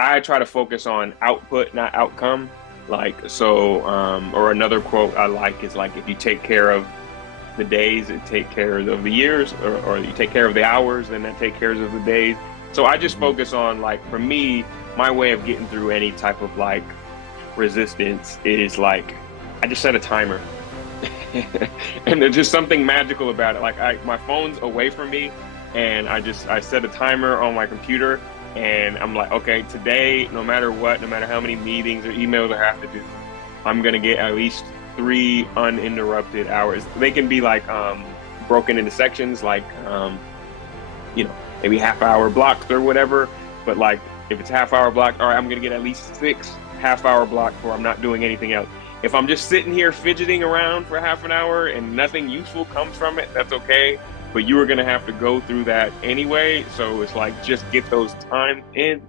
I try to focus on output, not outcome. Or another quote I like is like, if you take care of the days, it take care of the years, or you take care of the hours, then that take care of the days. So I just Mhm. focus on, like, for me, my way of getting through any type of like resistance is like, I just set a timer. And there's just something magical about it. Like, my phone's away from me, and I set a timer on my computer, and I'm like, okay, today, no matter what, no matter how many meetings or emails I have to do, I'm gonna get at least 3 uninterrupted hours. They can be like broken into sections, like maybe half hour blocks or whatever. But like, if it's half hour block, all right, I'm gonna get at least 6 half hour blocks where I'm not doing anything else. If I'm just sitting here fidgeting around for half an hour and nothing useful comes from it, that's okay. But you are gonna have to go through that anyway. So it's like, just get those time in.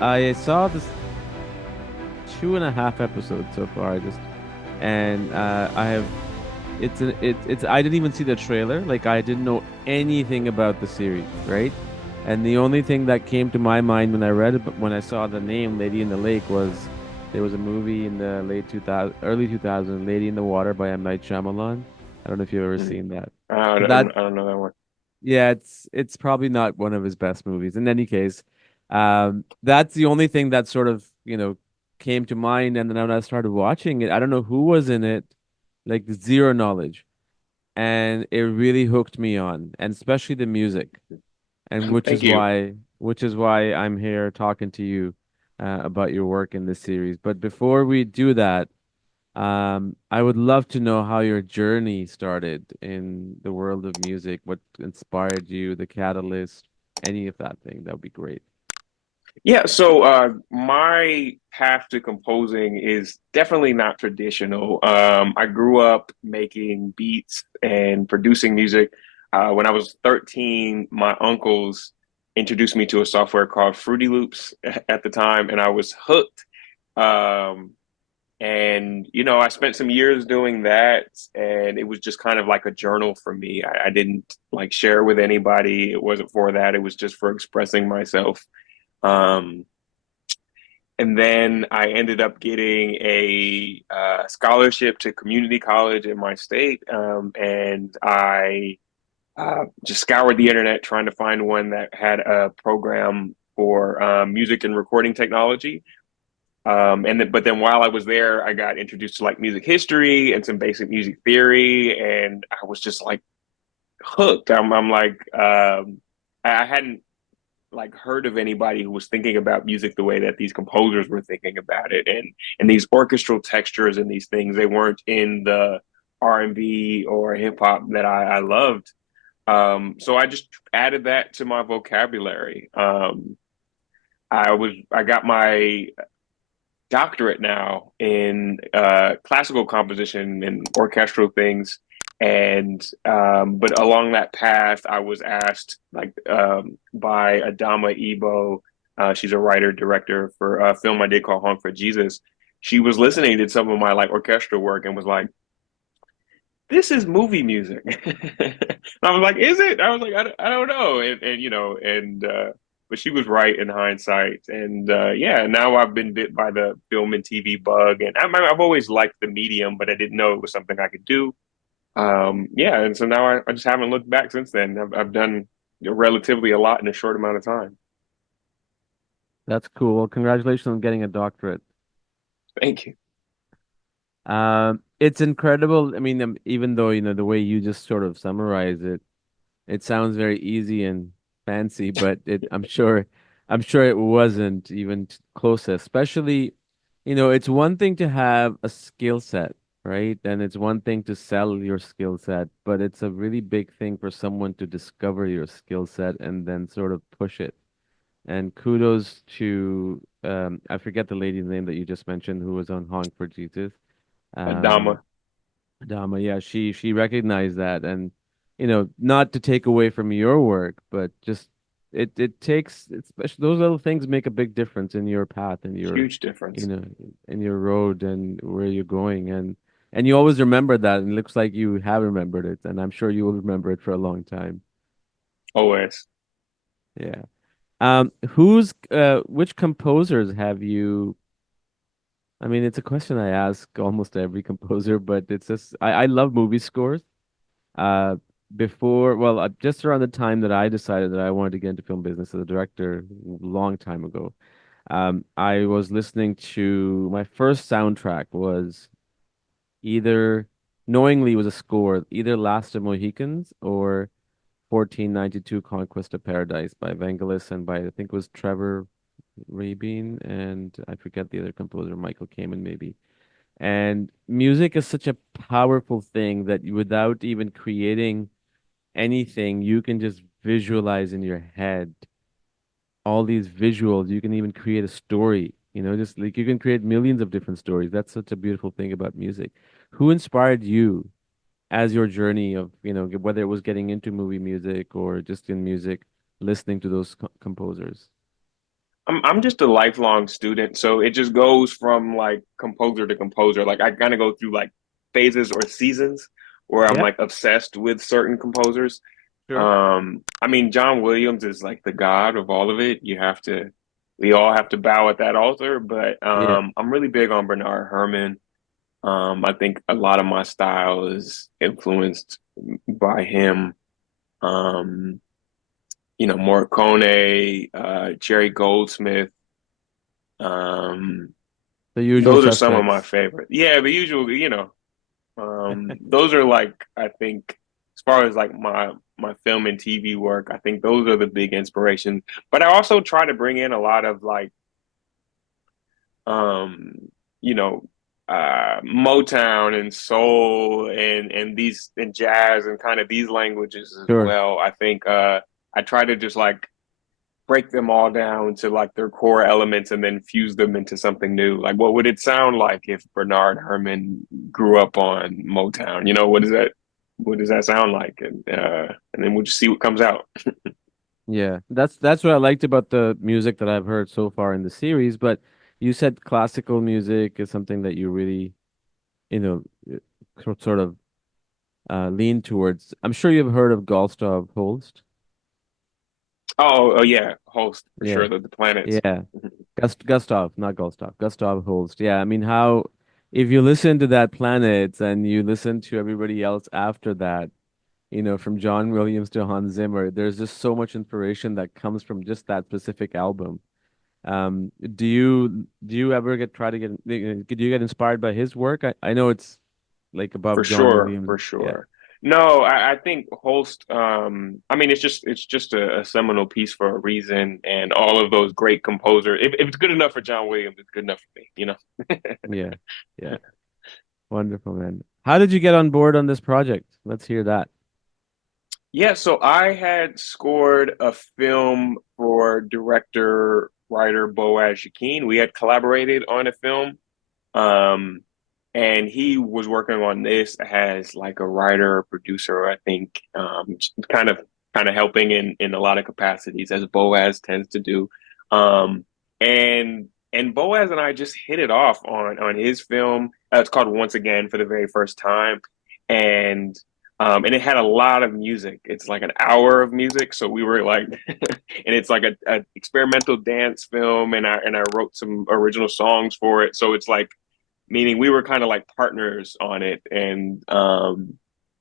I saw this 2.5 episodes so far. And I have it's I didn't even see the trailer. Like I didn't know anything about the series, right? And the only thing that came to my mind when I read it, but when I saw the name Lady in the Lake, was there was a movie in the late 2000, early 2000, Lady in the Water by M. Night Shyamalan. I don't know if you've ever Mhm. seen that. I So don't, that I don't know that one. yeah, it's probably not one of his best movies. In any case, that's the only thing that sort of, came to mind. And then when I started watching it, I don't know who was in it, like zero knowledge. And it really hooked me on, and especially the music. And Thank you. which is why I'm here talking to you about your work in this series. But before we do that, I would love to know how your journey started in the world of music, what inspired you, the catalyst, any of that thing. That would be great. Yeah, so my path to composing is definitely not traditional. I grew up making beats and producing music. When I was 13, my uncles introduced me to a software called Fruity Loops at the time, and I was hooked. Um, and I spent some years doing that, and it was just kind of like a journal for me. I didn't like share with anybody. It wasn't for that. It was just for expressing myself. Um, and then I ended up getting a scholarship to community college in my state, and I just scoured the internet trying to find one that had a program for music and recording technology. But then while I was there, I got introduced to like music history and some basic music theory, and I was just like hooked. I'm like, I hadn't like heard of anybody who was thinking about music the way that these composers were thinking about it, and these orchestral textures and these things, they weren't in the R&B or hip hop that I loved. So I just added that to my vocabulary. I got my doctorate now in classical composition and orchestral things. And but along that path, I was asked, like, by Adama Ebo. She's a writer director for a film I did called Honk for Jesus. She was listening to some of my like orchestral work and was like, "This is movie music." I was like, "Is it?" I was like, I don't know." But she was right in hindsight. And yeah, now I've been bit by the film and TV bug, and I've always liked the medium, but I didn't know it was something I could do. Yeah, and so now I just haven't looked back since then. I've done relatively a lot in a short amount of time. That's cool. Well, congratulations on getting a doctorate. Thank you. It's incredible. I mean, even though, the way you just sort of summarize it, it sounds very easy and fancy, but I'm sure it wasn't even close, especially, it's one thing to have a skill set, right? And it's one thing to sell your skill set, but it's a really big thing for someone to discover your skill set and then sort of push it. And kudos to I forget the lady's name that you just mentioned who was on Honk for Jesus. Um, Adama. Dama, yeah, she recognized that, and not to take away from your work, but just it takes, especially those little things make a big difference in your path and your Huge you difference. know in your road and where you're going. And And you always remember that, and it looks like you have remembered it, and I'm sure you will remember it for a long time. OS. Yeah. Which composers have you? I mean, it's a question I ask almost every composer, but it's just I love movie scores. Uh, just around the time that I decided that I wanted to get into film business as a director, long time ago, I was listening to my first soundtrack was either knowingly was a score, either Last of Mohicans or 1492 Conquest of Paradise by Vangelis and by I think it was Trevor Rabin and I forget the other composer, Michael Kamen maybe. And music is such a powerful thing that without even creating anything, you can just visualize in your head all these visuals. You can even create a story, just like you can create millions of different stories. That's such a beautiful thing about music. Who inspired you as your journey of, whether it was getting into movie music or just in music, listening to those composers? I'm just a lifelong student, so it just goes from like composer to composer. Like I kind of go through like phases or seasons where I'm Yeah, like obsessed with certain composers. sure. I mean, John Williams is like the god of all of it. We all have to bow at that altar. But Yeah. I'm really big on Bernard Herrmann. I think a lot of my style is influenced by him. Um, Morricone, Jerry Goldsmith. Um, The usual those are some of my suspects. favorite. Yeah, the usual, those are like I think as far as like my film and TV work, I think those are the big inspirations. But I also try to bring in a lot of like um, you know, Motown and soul and these and jazz and kind of these languages as Sure. well. I think I try to just like break them all down to like their core elements and then fuse them into something new. Like, what would it sound like if Bernard Herrmann grew up on Motown? What does that? What does that sound like? And then we'll just see what comes out. Yeah, that's what I liked about the music that I've heard so far in the series. But you said classical music is something that you really, you know, sort of lean towards. I'm sure you've heard of Gustav Holst. Oh yeah, host for Yeah, sure. The planets. yeah. Gustav, not Gustav. Gustav Holst. Yeah, I mean, how if you listen to that Planets and you listen to everybody else after that, from John Williams to Hans Zimmer, there's just so much inspiration that comes from just that specific album. Do you ever do you get inspired by his work? I know it's like For above John sure, Williams. for Yeah. sure. No, I think Holst. I mean, it's just a seminal piece for a reason, and all of those great composers. If it's good enough for John Williams, it's good enough for me. Yeah. Yeah. Wonderful, man. How did you get on board on this project? Let's hear that. Yeah, so I had scored a film for director writer Boaz Shakeen. We had collaborated on a film. Um, and he was working on this as like a writer, producer, I think, kind of helping in a lot of capacities as Boaz tends to do. Um, and Boaz and I just hit it off on his film. It's called Once Again for the very first time, and and it had a lot of music. It's like an hour of music, so we were like, and it's like a experimental dance film, and I wrote some original songs for it. So it's like meaning we were kind of like partners on it and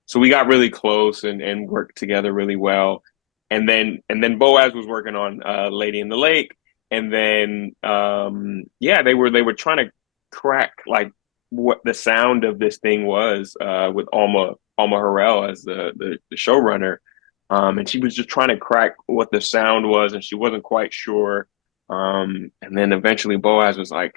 so we got really close and worked together really well and then Boaz was working on Lady in the Lake and then yeah they were trying to crack like what the sound of this thing was with Alma Harrell as the showrunner and she was just trying to crack what the sound was and she wasn't quite sure and then eventually Boaz was like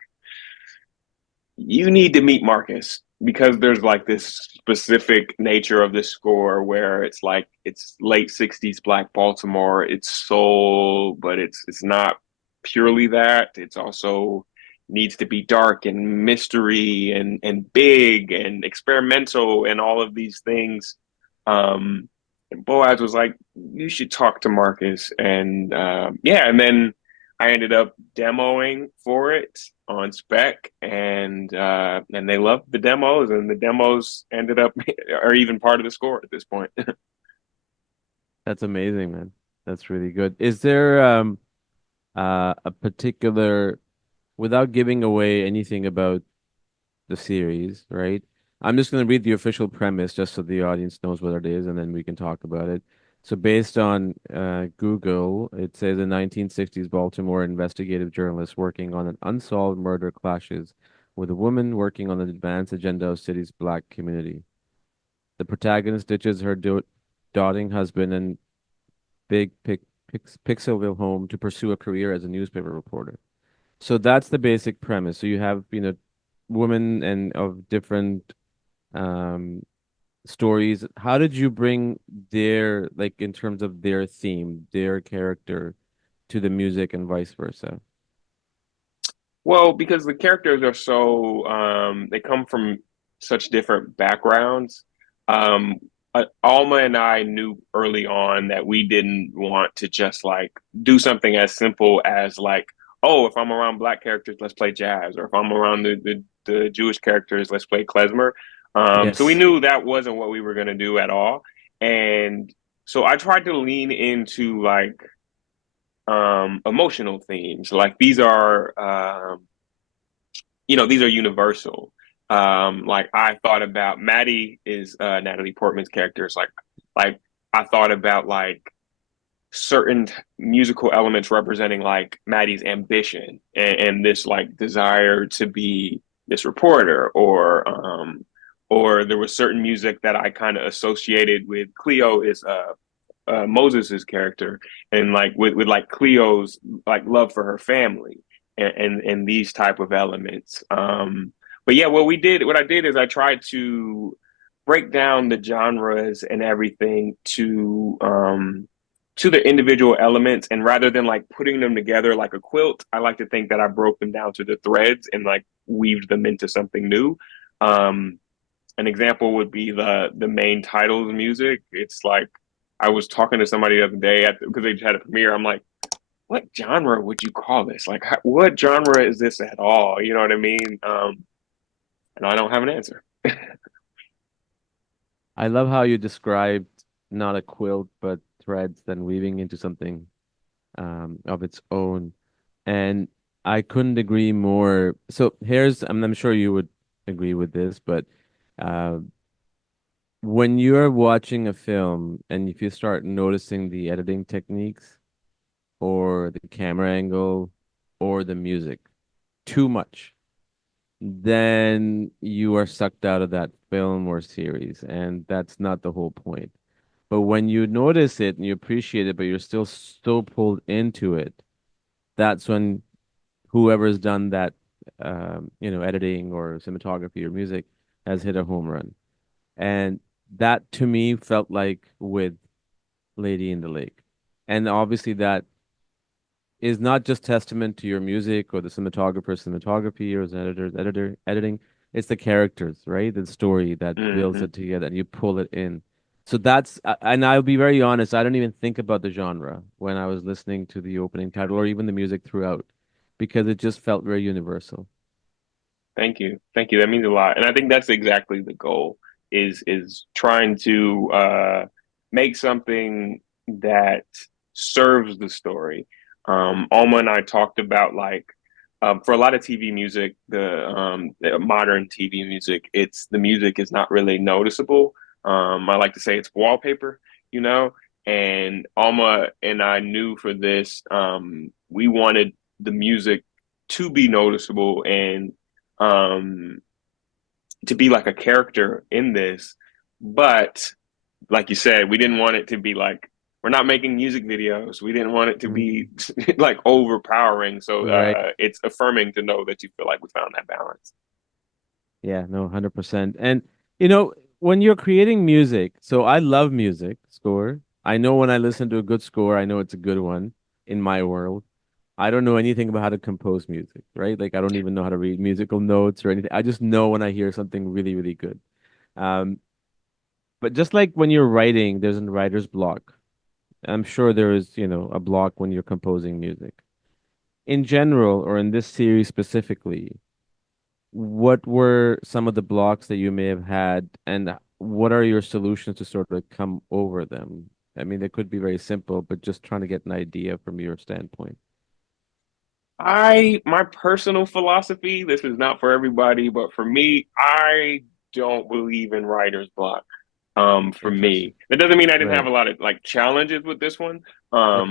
you need to meet Marcus because there's like this specific nature of this score where it's like it's late 60s Black Baltimore, it's soul, but it's not purely that. It's also needs to be dark and mystery and big and experimental and all of these things. And Boaz was like, you should talk to Marcus. And yeah, and then I ended up demoing for it on spec, and they loved the demos, and the demos ended up are even part of the score at this point. That's amazing, man. That's really good. Is there a particular, without giving away anything about the series, right? I'm just going to read the official premise just so the audience knows what it is, and then we can talk about it. So, based on Google, it says a 1960s Baltimore investigative journalist working on an unsolved murder clashes with a woman working on an advanced agenda of city's black community. The protagonist ditches her doting husband and big Pixelville home to pursue a career as a newspaper reporter. So that's the basic premise. So you have, women and of different um stories. How did you bring their, like, in terms of their theme, their character to the music and vice versa? Well, because the characters are so they come from such different backgrounds. Um, Alma and I knew early on that we didn't want to just like do something as simple as like, oh, if I'm around black characters, let's play jazz, or if I'm around the Jewish characters, let's play klezmer. So we Yes. knew that wasn't what we were going to do at all, and so I tried to lean into like emotional themes. Like these are these are universal. Like I thought about Maddie is Natalie Portman's character. It's like I thought about like certain musical elements representing like Maddie's ambition and this like desire to be this reporter, or there was certain music that I kind of associated with Cleo is Moses's character, and like with like Cleo's like love for her family and these type of elements. But yeah, what I did is I tried to break down the genres and everything to the individual elements, and rather than like putting them together like a quilt, I like to think that I broke them down to the threads and like weaved them into something new. Um, an example would be the main titles music. It's like I was talking to somebody the other day because they just had a premiere. I'm like, what genre would you call this? Like, what genre is this at all? You know what I mean? And I don't have an answer. I love how you described not a quilt, but threads, then weaving into something of its own. And I couldn't agree more. So I'm sure you would agree with this, but uh, when you're watching a film and if you start noticing the editing techniques or the camera angle or the music too much, then you are sucked out of that film or series, and that's not the whole point. But when you notice it and you appreciate it, but you're still so pulled into it, that's when whoever's done that, editing or cinematography or music has hit a home run. And that to me felt like with Lady in the Lake. And obviously that is not just testament to your music or the cinematographer's cinematography or the editor editing. It's the characters, right? The story that builds Hmm. it together and you pull it in. So and I'll be very honest, I don't even think about the genre when I was listening to the opening title or even the music throughout, because it just felt very universal. Thank you. That means a lot, and I think that's exactly the goal is trying to make something that serves the story. Alma and I talked about like for a lot of TV music, the modern TV music, it's the music is not really noticeable. I like to say it's wallpaper, you know. And Alma and I knew for this, we wanted the music to be noticeable and um, to be like a character in this. But like you said, we didn't want it to be like we're not making music videos. We didn't want it to be Mm. like overpowering. So Right. it's affirming to know that you feel like we found that balance. Yeah, no, 100%. And when you're creating music, so I love music score. I know when I listen to a good score, I know it's a good one in my world. I don't know anything about how to compose music, right? Like I don't even know how to read musical notes or anything. I just know when I hear something really, really good. Um, but just like when you're writing, there's a writer's block. I'm sure there is, a block when you're composing music. in general, or in this series specifically, what were some of the blocks that you may have had, and what are your solutions to sort of come over them? I mean, they could be very simple, but just trying to get an idea from your standpoint. My personal philosophy, this is not for everybody, but for me, I don't believe in writer's block. For Interesting. me, that doesn't mean I didn't have Right. a lot of like challenges with this one. Right.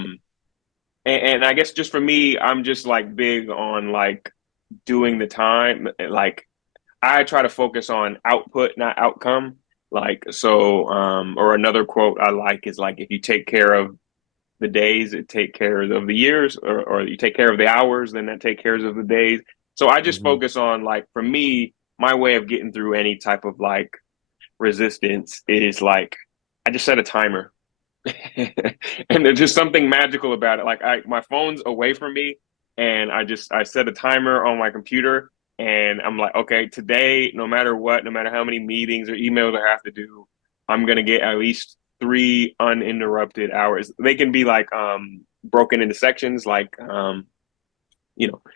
And I guess just for me, I'm just like big on like doing the time. Like I try to focus on output, not outcome. Like so, or another quote I like is like if you take care of the days, it take care of the years, or you take care of the hours, then that take care of the days. So I just Hmm. focus on like for me, my way of getting through any type of like resistance is like I just set a timer. And there's just something magical about it. Like my phone's away from me and I set a timer on my computer and I'm like, okay, today, no matter what, no matter how many meetings or emails I have to do, I'm gonna get at least 3 uninterrupted hours. They can be like broken into sections, like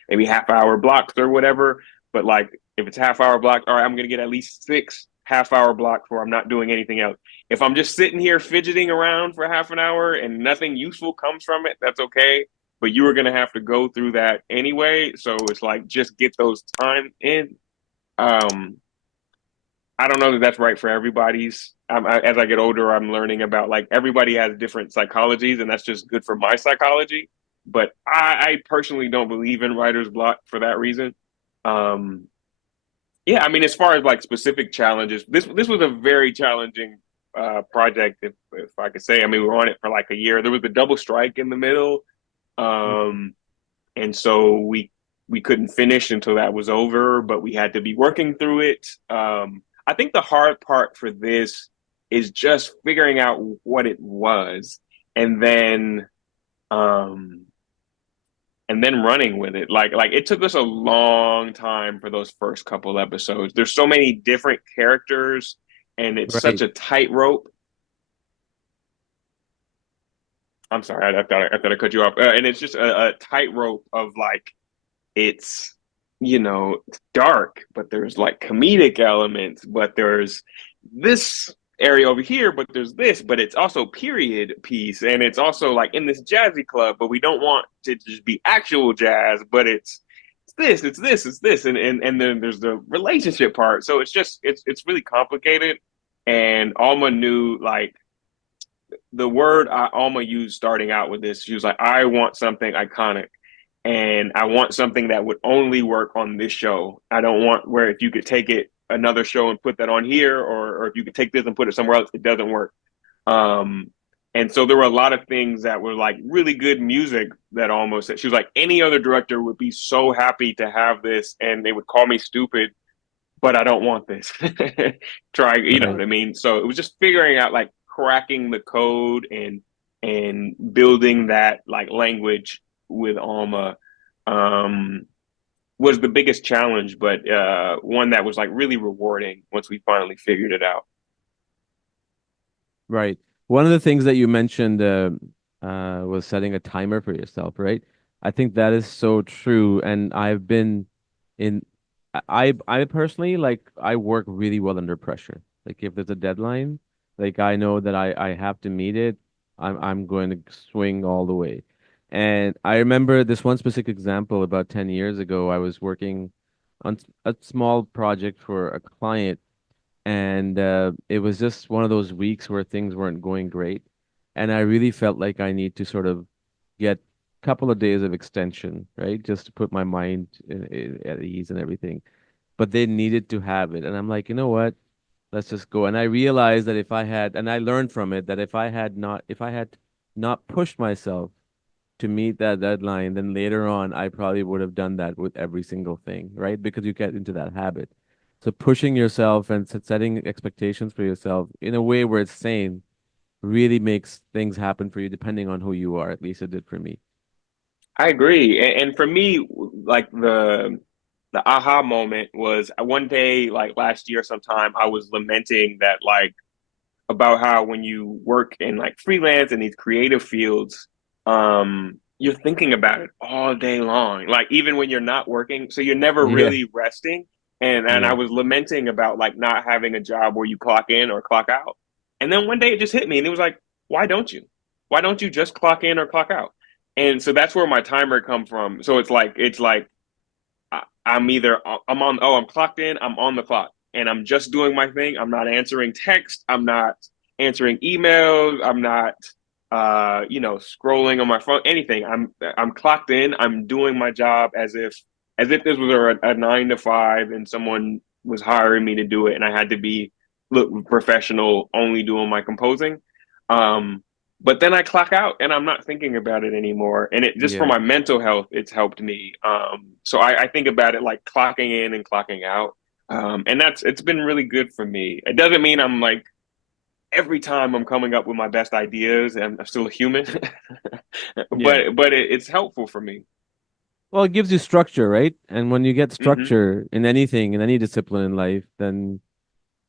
maybe half hour blocks or whatever. But like if it's half hour block, all right, I'm gonna get at least 6 half hour blocks where I'm not doing anything else. If I'm just sitting here fidgeting around for half an hour and nothing useful comes from it, that's okay. But you are gonna have to go through that anyway. So it's like just get those time in. Um, I don't know that that's right for everybody's. As I get older, I'm learning about like everybody has different psychologies, and that's just good for my psychology. But I personally don't believe in writer's block for that reason. Um, yeah, I mean, as far as like specific challenges, this was a very challenging project, if I could say. I mean, we were on it for like a year. There was a double strike in the middle, um, and so we couldn't finish until that was over. But we had to be working through it. I think the hard part for this is just figuring out what it was, and then um, and then running with it. Like it took us a long time for those first couple episodes. There's so many different characters and it's such Right. a tightrope. I'm sorry, I thought I cut you off. And it's just a tightrope of like it's dark, but there's like comedic elements, but there's this area over here, but there's this, but it's also period piece, and it's also like in this jazzy club, but we don't want to just be actual jazz, but it's this, and then there's the relationship part. So it's really complicated, and Alma knew like the word Alma used starting out with this. She was like, I want something iconic and I want something that would only work on this show. I don't want where if you could take it another show and put that on here, or if you could take this and put it somewhere else, it doesn't work. Um, and so there were a lot of things that were like really good music that almost she was like any other director would be so happy to have this, and they would call me stupid, but I don't want this. Try, you know Right. what I mean? So it was just figuring out like cracking the code and building that like language with Alma um, was the biggest challenge, but one that was like really rewarding once we finally figured it out. Right. One of the things that you mentioned was setting a timer for yourself, right? I think that is so true. And I've been in, I personally like, I work really well under pressure. Like if there's a deadline, like I know that I have to meet it, I'm going to swing all the way. And I remember this one specific example about 10 years ago. I was working on a small project for a client, and it was just one of those weeks where things weren't going great, and I really felt like I need to sort of get a couple of days of extension, right, just to put my mind at ease and everything. But they needed to have it, and I'm like, you know what? Let's just go. And I realized that if I had, and I learned from it that if I had not pushed myself to meet that deadline, then later on I probably would have done that with every single thing, right? Because you get into that habit. So pushing yourself and setting expectations for yourself in a way where it's sane really makes things happen for you depending on who you are. At least it did for me. I agree, and for me, like the aha moment was one day, like last year sometime, I was lamenting that like about how when you work in like freelance in these creative fields, you're thinking about it all day long. Like even when you're not working, so you're never Yeah, really resting. And I yeah, was lamenting about like not having a job where you clock in or clock out. And then one day it just hit me and it was like, why don't you? Why don't you just clock in or clock out? And so that's where my timer come from. So it's like I'm either I'm on I'm clocked in, I'm on the clock, and I'm just doing my thing. I'm not answering text, I'm not answering emails, I'm not scrolling on my phone, anything. I'm clocked in, I'm doing my job as if this was a 9 to 5 and someone was hiring me to do it and I had to be look professional only doing my composing. Um but then I clock out and I'm not thinking about it anymore. And it just for yeah. my mental health, it's helped me. So I think about it like clocking in and clocking out. And it's been really good for me. It doesn't mean I'm like every time I'm coming up with my best ideas and I'm still a human, Yeah. but it's helpful for me. Well, it gives you structure, right? And when you get Hmm. structure in anything, in any discipline in life, then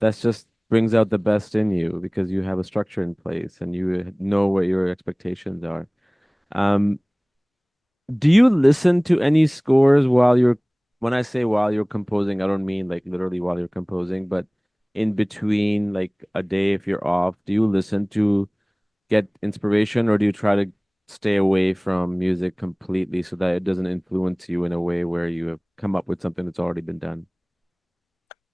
that's just brings out the best in you because you have a structure in place and you know what your expectations are. Um, do you listen to any scores while you're, when I say while you're composing, I don't mean like literally while you're composing, but in between, like a day if you're off, do you listen to get inspiration or do you try to stay away from music completely so that it doesn't influence you in a way where you have come up with something that's already been done?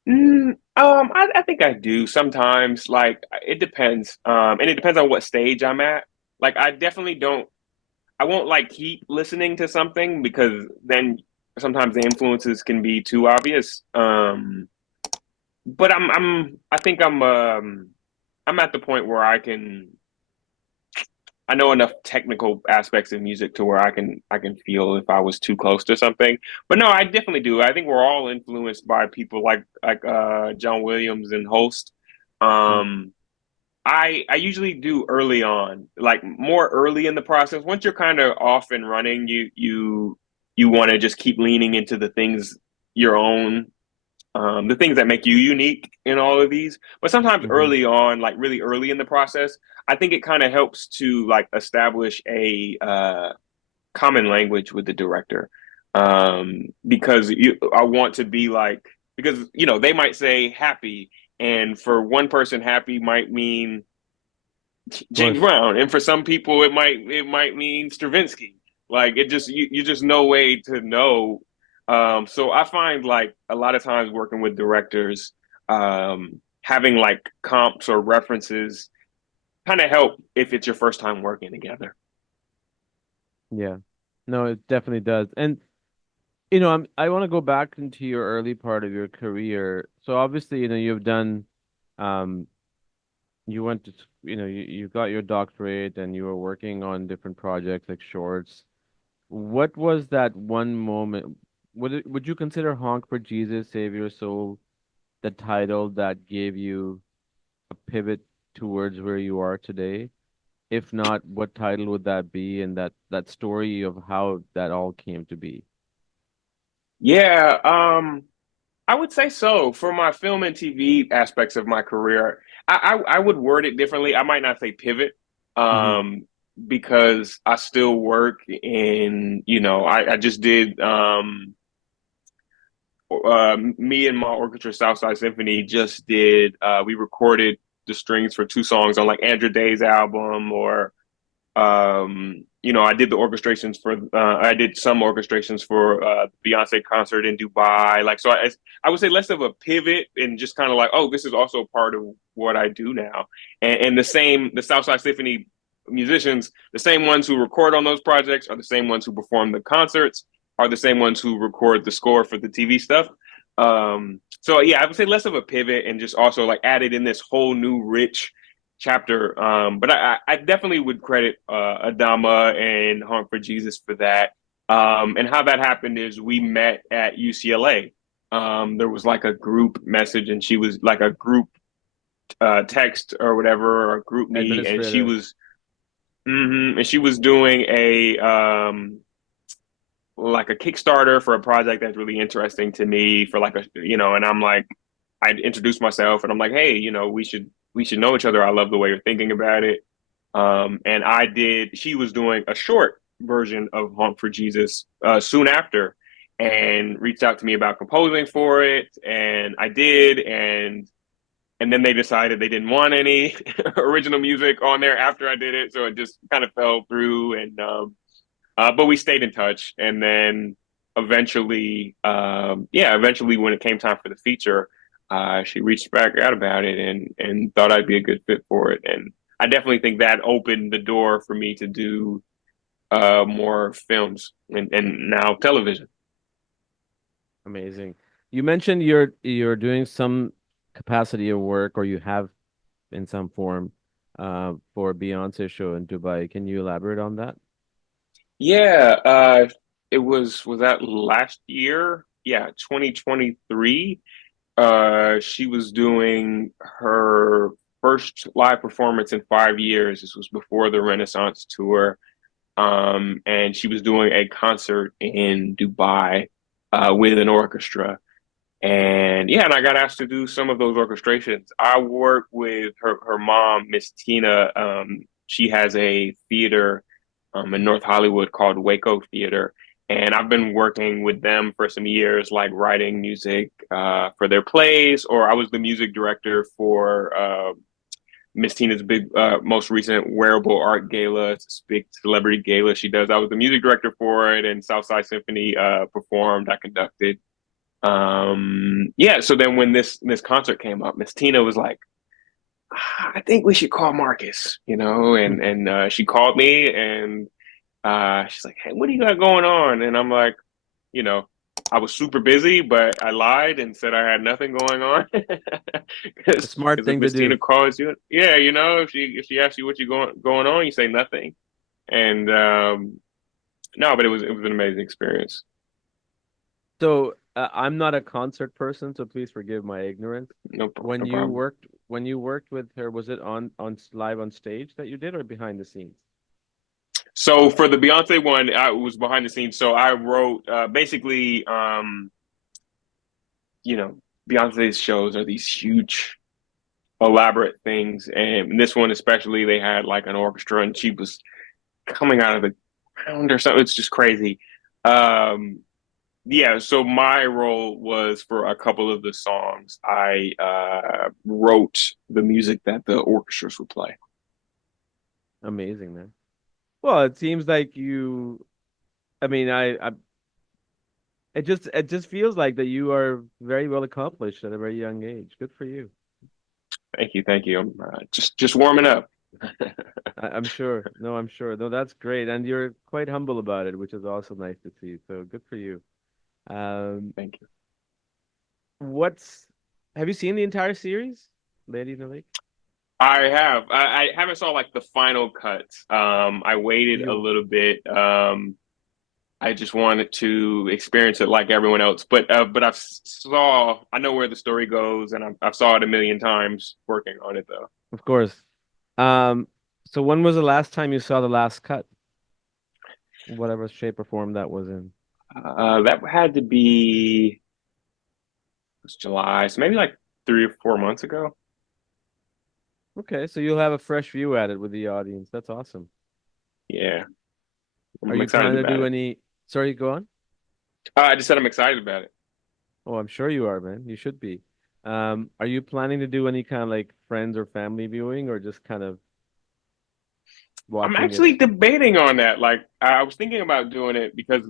I think I do sometimes. Like it depends, and it depends on what stage I'm at. Like I definitely don't. I won't like keep listening to something because then sometimes the influences can be too obvious. But I think I'm at the point where I know enough technical aspects of music to where I can feel if I was too close to something. But no, I definitely do. I think we're all influenced by people like John Williams and Holst. Mm. Um, I usually do early on, like more early in the process. Once you're kind of off and running, you want to just keep leaning into the things your own, the things that make you unique in all of these. But sometimes Hmm. early on, like really early in the process, I think it kind of helps to like establish a common language with the director. Because I want to be like, because they might say happy, and for one person, happy might mean Of James course. Brown, and for some people, it might mean Stravinsky. Like it just you just no way to know. So I find like a lot of times working with directors, having like comps or references kind of help if it's your first time working together. Yeah. No, it definitely does. And I want to go back into your early part of your career. So obviously, you've done um you went to you got your doctorate and you were working on different projects like shorts. What was that one moment? Would you consider Honk for Jesus, Save Your Soul the title that gave you a pivot towards where you are today? If not, what title would that be and that story of how that all came to be? Yeah, I would say so. For my film and TV aspects of my career, I would word it differently. I might not say pivot, Hmm. um, because I still work in, I just did me and my orchestra Southside Symphony just did we recorded the strings for 2 songs on like Andrew Day's album or I did the orchestrations for I did some orchestrations for Beyonce concert in Dubai. Like, so I would say less of a pivot and just kind of like, oh, this is also part of what I do now. And the Southside Symphony musicians, the same ones who record on those projects are the same ones who perform the concerts, are the same ones who record the score for the TV stuff. So yeah, I would say less of a pivot and just also like added in this whole new rich chapter. But I definitely would credit Adama and Honk for Jesus for that. And how that happened is we met at UCLA. There was like a group message, and she was like a group text or whatever, or a group meet, and she Administrator. was and she was doing a like a Kickstarter for a project that's really interesting to me for like and I'm like, I introduced myself and I'm like, hey, we should know each other. I love the way you're thinking about it. And she was doing a short version of Honk for Jesus soon after, and reached out to me about composing for it, and I did, and then they decided they didn't want any original music on there after I did it, so it just kind of fell through. And but we stayed in touch, and then eventually, eventually when it came time for the feature, she reached back out about it and thought I'd be a good fit for it, and I definitely think that opened the door for me to do more films and now television. Amazing. You mentioned you're doing some capacity of work, or you have in some form, for Beyonce show in Dubai. Can you elaborate on that? Yeah, it was that last year? Yeah, 2023. She was doing her first live performance in 5 years. This was before the Renaissance tour. And she was doing a concert in Dubai with an orchestra. And yeah, and I got asked to do some of those orchestrations. I work with her mom, Miss Tina. She has a theater in North Hollywood called Waco Theater. And I've been working with them for some years, like writing music for their plays, or I was the music director for Miss Tina's big, most recent wearable art gala. It's a big celebrity gala she does. I was the music director for it, and Southside Symphony performed. I conducted. Yeah. So then when this concert came up, Miss Tina was like, I think we should call Marcus, and she called me, and she's like, hey, what do you got going on? And I'm like, you know, I was super busy, but I lied and said I had nothing going on. A Because smart if thing to Miss Tina do. calls you, yeah, if she asks you what you going on, you say nothing. And no, but it was an amazing experience. So I'm not a concert person, so please forgive my ignorance. No, When no you problem. worked when you worked with her, was it live on stage that you did, or behind the scenes? So for the Beyonce one, I was behind the scenes. So I wrote basically, you know, Beyonce's shows are these huge, elaborate things, and this one especially, they had like an orchestra, and she was coming out of the ground or something. It's just crazy. Um, yeah, so my role was for a couple of the songs. I wrote the music that the orchestras would play. Amazing, man. Well, it seems like you. I mean, it just feels like that you are very well accomplished at a very young age. Good for you. Thank you. I'm just warming up. I'm sure. No, I'm sure. No, that's great, and you're quite humble about it, which is also nice to see. So good for you. Um, Thank you. what's have you seen the entire series, Lady in the Lake? I have. I haven't saw like the final cut. I waited a You, little bit. I just wanted to experience it like everyone else. But I know where the story goes, and I've saw it a million times working on it though. of course. Um, so when was the last time you saw the last cut, whatever shape or form that was in? That had to be it was July, so maybe like 3 or 4 months ago. Okay, so you'll have a fresh view at it with the audience. That's awesome. Yeah, Are I'm you excited planning to about do it. any? Sorry, go on. I just said I'm excited about it. Oh, I'm sure you are, man. You should be. Are you planning to do any kind of like friends or family viewing, or just kind of I'm watching it? actually debating on that. Like, I was thinking about doing it because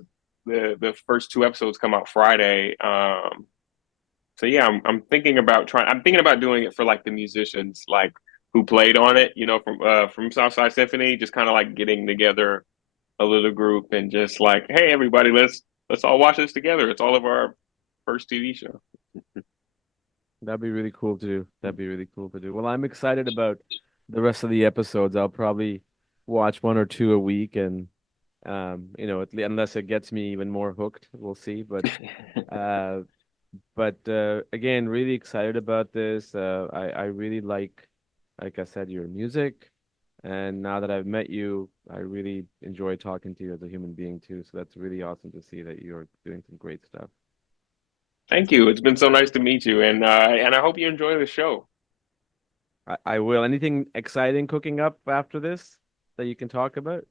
the first two episodes come out Friday. So yeah, I'm thinking about trying. I'm thinking about doing it for like the musicians, like who played on it. From Southside Symphony, just kind of like getting together a little group and just like, hey, everybody, let's all watch this together. It's all of our first TV show. That'd be really cool to do. That'd be really cool to do. Well, I'm excited about the rest of the episodes. I'll probably watch one or two a week, and unless it gets me even more hooked, we'll see. Uh, again, really excited about this. I really like I said, your music, and now that I've met you, I really enjoy talking to you as a human being too. So that's really awesome to see that you're doing some great stuff. Thank you. It's been so nice to meet you, and I hope you enjoy the show. I will. Anything exciting cooking up after this that you can talk about?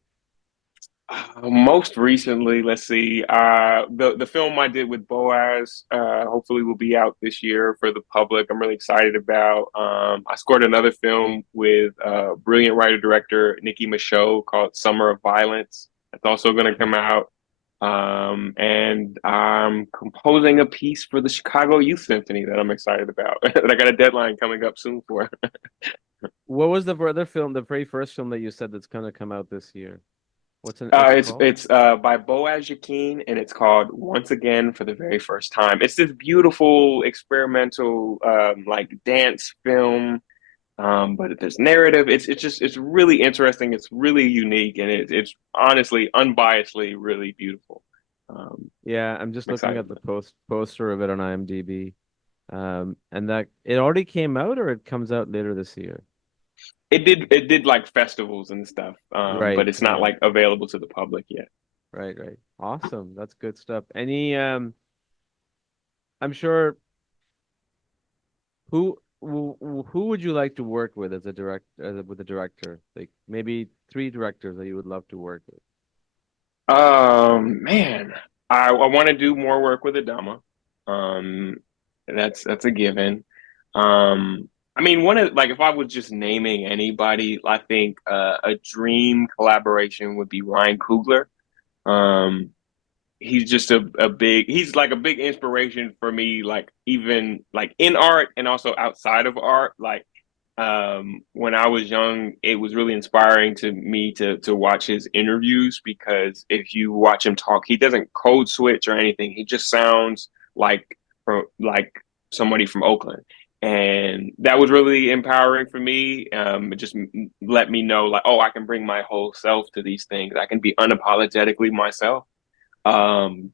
Most recently, let's see, the film I did with Boaz, hopefully will be out this year for the public. I'm really excited about. I scored another film with brilliant writer director Nikki Michaud called Summer of Violence. That's also going to come out. And I'm composing a piece for the Chicago Youth Symphony that I'm excited about. That I got a deadline coming up soon for. What was the other film, the very first film that you said that's gonna come out this year? What's it called? It's by Boaz Yakin, and it's called Once Again for the Very First Time. It's this beautiful experimental like dance film, but there's narrative. It's really interesting. It's really unique, and it's honestly unbiasedly really beautiful. Yeah, I'm just I'm looking excited at the about poster of it on IMDb. And that it already came out or it comes out later this year? it. It did like festivals and stuff, Right, but it's not right, like available to the public yet. right. Awesome. That's good stuff. I'm sure who would you like to work with as a with a director? Like maybe three directors that you would love to work with. Man, I want to do more work with Adama. Um, that's a given. I mean, one of like if I was just naming anybody, I think a dream collaboration would be Ryan Coogler. Um, he's just he's like a big inspiration for me, like even like in art and also outside of art. Like when I was young, it was really inspiring to me to watch his interviews because if you watch him talk, he doesn't code switch or anything. He just sounds like like somebody from Oakland. And that was really empowering for me. It just let me know, like, oh, I can bring my whole self to these things. I can be unapologetically myself. Um,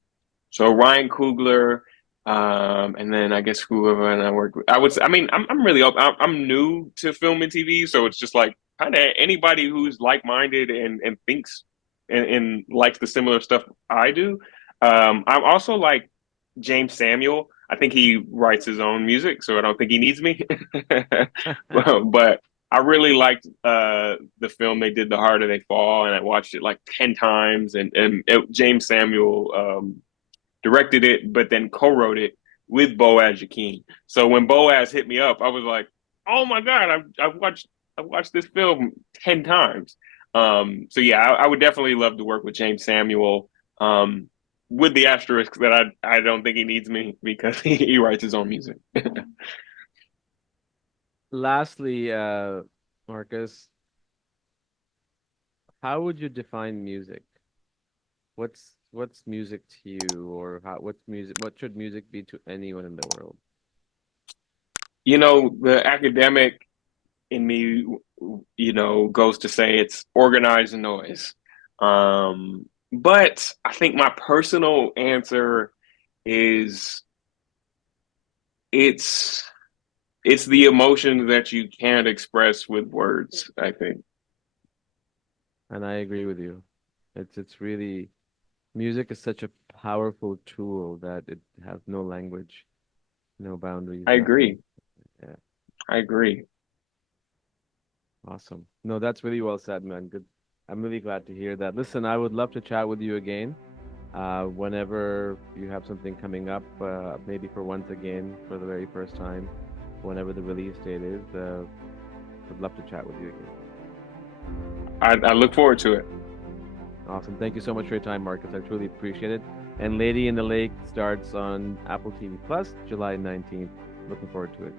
so Ryan Coogler, and then I guess whoever and I worked with. I mean, I'm really up. I'm new to film and TV, so it's just like kind of anybody who's like-minded and thinks and likes the similar stuff I do. I'm also like James Samuel. I think he writes his own music, so I don't think he needs me. But I really liked the film they did, The Harder They Fall, and I watched it like 10 times. James Samuel directed it, but then co-wrote it with Boaz Yakin. So when Boaz hit me up, I was like, "Oh my God, I've watched this film 10 times." So yeah, I would definitely love to work with James Samuel. With the asterisk that I don't think he needs me because he writes his own music. Lastly, Marcus, how would you define music? What's music to you, or what should music be to anyone in the world? You know, the academic in me, goes to say it's organized noise. But I think my personal answer is it's it's the emotion that you can't express with words, I think. And I agree with you. It's really music is such a powerful tool that it has no language, no boundaries, I nothing. agree. Yeah, I agree. awesome. No, that's really well said, man. Good. I'm really glad to hear that. Listen, I would love to chat with you again. Whenever you have something coming up, maybe for once again for the very first time, whenever the release date is, I'd love to chat with you again. I look forward to it. Awesome. Thank you so much for your time, Marcus. I truly appreciate it. And Lady in the Lake starts on Apple TV Plus, July 19th. Looking forward to it.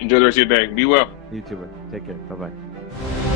Enjoy the rest of your day. Be well. You too, man. Take care. Bye bye.